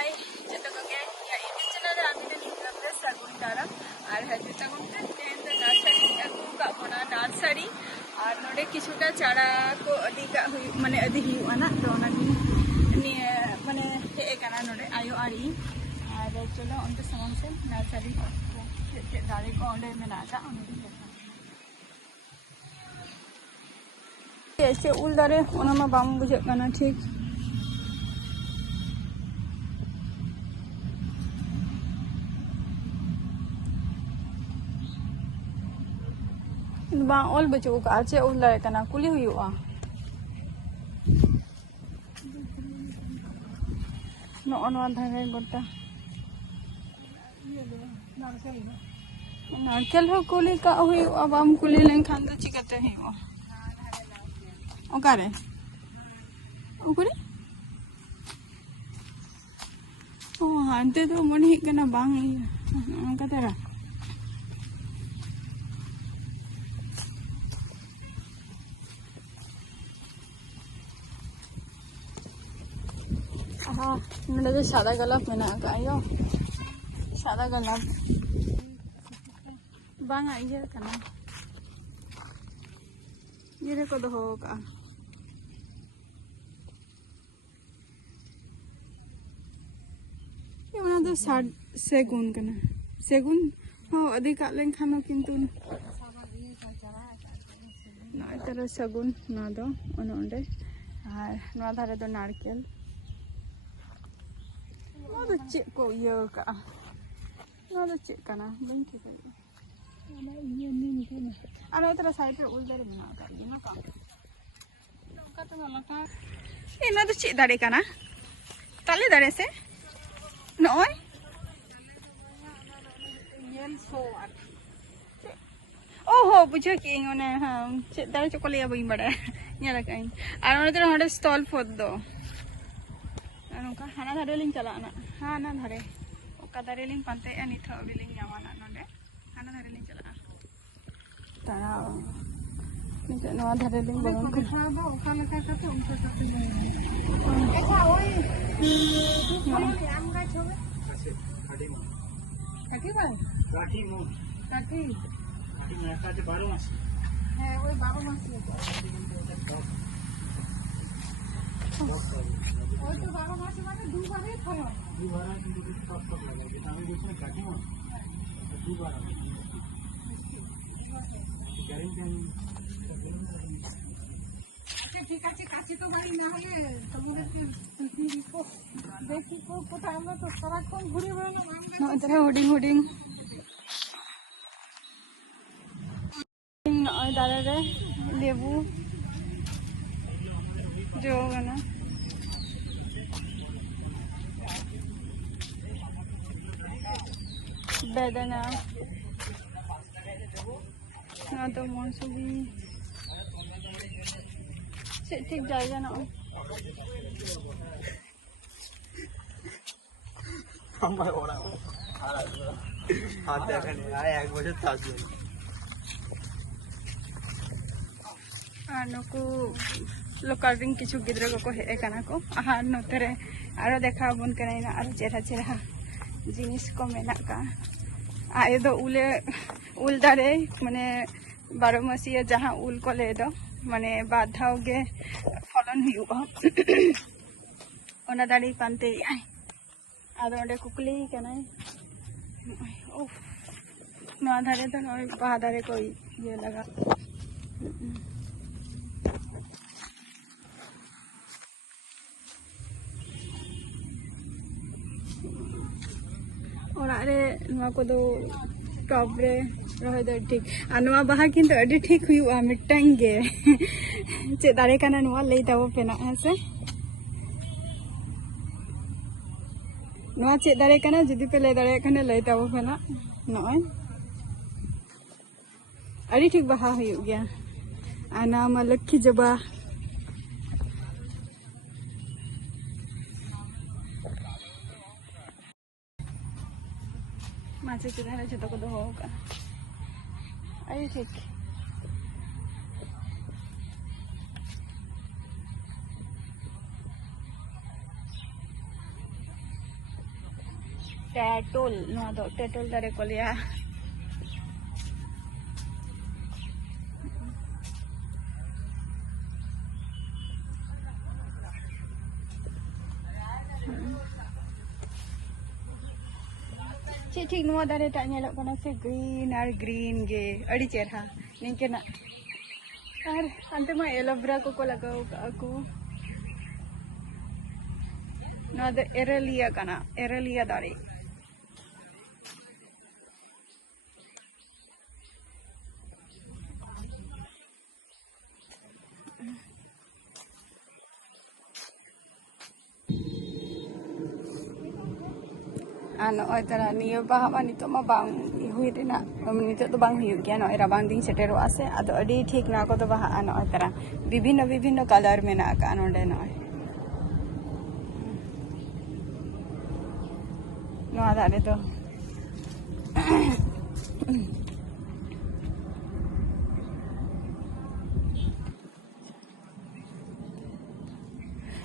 हाय जतो कोगे या YouTube channel रे आमी निकलम रे सगुन दारा और हजू सगुन ते तेन द नर्सरी अगू का बना नर्सरी और नोडे किछुटा चारा को अदी का माने अदी हुआ ना तो ओना नि माने हे एकाना नोडे आयो आरी और चलो उनते सामान से नर्सरी चे दारे को ओंडे मेनाका ओंडे ऐसे उल दारे ओना मा बाम बुझे काना ठीक bang ol bacu ka ache ulai kana kuli huyu'a no ono dhare gota narkel ho kuli ka huyu'a bam kuli len khan do chikate huyu'a okare okure oh hante do mani kana bang katara हाँ नोडे जो सादा गलाप मेना का यो सादा गलाप बांगा इये कना ये को दो का ये ओना दो सेगुन कना सेगुन हाँ अधिक लेन खानो किंतु ना तरह सेगुन ना दो ओनोंडे और ना धारे दो नारकेल nó chịu cổ giờ cả nó chịu cả na bên kia cái anh ấy tao sai rồi udah mana cái gì nó cả cái tao là cái nó chịu dari cả na tali dari se nói oh bujuk yang mana chịu dari chocolate apa ini pada nyala kain anh ấy tao ada stall food do नोका हाना धारे लिंग चला ना हाना धारे ओका धारे लिंग पांते अनि थौड़ी लिंग जावाना नोडे हाना धारे लिंग चला तारा निके नवा धारे लिंग बगन को खाबो ओका लका कते उनका कते एका ओई आम का छोबे काटी मा काटी भाई काटी मो काटी में काटे 12 मास है ओई 12 मास और तो 12 मास माने दो बार ही फलो दो बार কিন্তু সব সব লাগে আমি বলছি কাটি না দो बार গ্যারান্টি আচ্ছা ঠিক আছে কাছে তো বাড়ি না হলে তোমাদের দেখি কোথায় আমরা তো সারাক্ষণ ঘুরে বেড়ানো না এটা হোডিং হোডিং নয় দাঁড়ারে লেবু जो है ना बेदना ना तो मौसमी ठीक जाएगा ना हमारे ओरा हाथ देखा नहीं आया एक बजे ताज नुकु लोकल रिंग किछु गिद्रा को हे काना को आहार नोतरे आरो देखा बन करेना आरो चेहरा चेहरा जिनिस को मेना का आए दो उले उल दारे माने 12 मासिया जहां उल को ले दो माने बाधाव गे फलन हुआ ओना दाड़ी पानते आदो ओंडे कुकली कना ओफ ना धारे तो नय बाधारे कोई ये लगा और टॉप रे रहे दो ठीक और बाहा किंतु अड़ी ठीक हुआ मिटांग गे चे दारे काना नुआ लई ताबो पेना हसे नुआ चे दारे काना जदी पे ले दारे काना लई ताबो पेना नय अड़ी ठीक बाहा हुई गया आना मा लक्की जबा माचे चिरारे जतो को दो का आई ठीक टेटोल टेटोल दारे को लिया ठीक नुआ दारे टा ñelok kana se green ar green ge adi cherha ningkena ar ante ma aloe vera को लगाओ aku नुआ द एरेलिया kana एरेलिया दारे नॉय तरा नियो बाहा मा नितो मा बांग हुई रेना नितो तो बांग हुई गया नॉय राबांग दिन सेटेरो आसे आदो अडी ठीक ना को तो बाहा नॉय तरा विभिन्न विभिन्न कलर मेना का नोडे नॉय नॉय दारे तो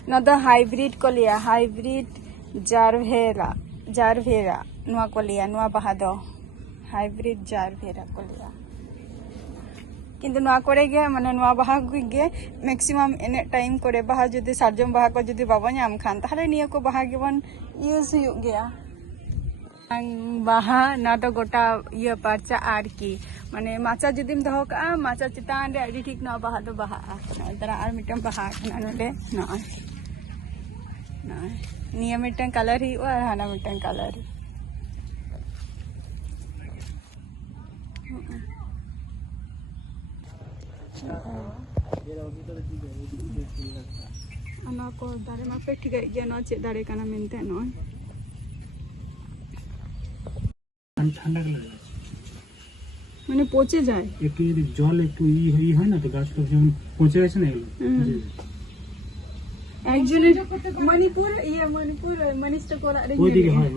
ना द हाइब्रिड को लिया हाइब्रिड जारभेरा नुआ को लिया नुआ बाहा दो हाइब्रिड जारभेरा को लिया किंतु नुआ करे गे माने नुआ बाहा गे मैक्सिमम एने टाइम करे बाहा जुदी सारजम बाहा को जुदी बाबा नाम खान ताहले निया को बाहा गेबन यूज हुई गया बाहा ना तो गोटा ये परचा आर की माने माचा जुदीम दहो का माचा चितान रे अडी ठीक ना बाहा दो बाहा तरा आर मिटम बाहा ना नोडे ना निया मिटन कलर ही और हाना मिटन कलर अना को दारे मा पे ठीक गया न चे दारे काना मेनते न ठंडा लगे মানে পচে যায় একটু যদি জল একটু ই হয় না তো গাছটা যেমন পচে গেছে না এগুলো একজনের মণিপুর মণিপুর মনিষ্ট করা রে ওইদিকে হয়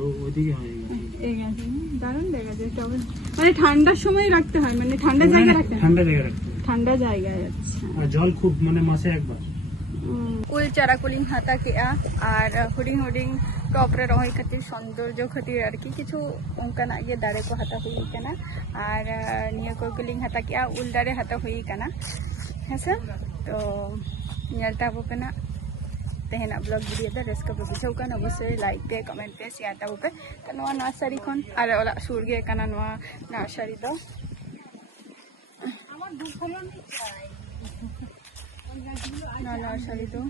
এই গাছ দারুণ দেখা যায় তবে মানে ঠান্ডার সময় রাখতে হয় মানে ঠান্ডা জায়গায় রাখতে হয় ঠান্ডা জায়গায় আচ্ছা আর জল খুব মানে মাসে একবার कुल चारा कुलिंग हाता किया और हुडिंग हुडिंग टॉपरे रही खातिर सौंदर्य खातिर किछु उनकाना ये दारे को हाता हुई कना और निया को कुलिंग हाता किया उल दारे हाता हुई कना हेसे तो नेलता बकना तेहना ब्लॉग वीडियो दा रेस्क पे बुझाव कना अवश्य लाइक पे कमेंट पे शेयर ता पे त नवा नर्सरी खन और ओला सुर गे कना नवा नर्सरी दो আমার দুধ ফলন চাই नर्सरी तो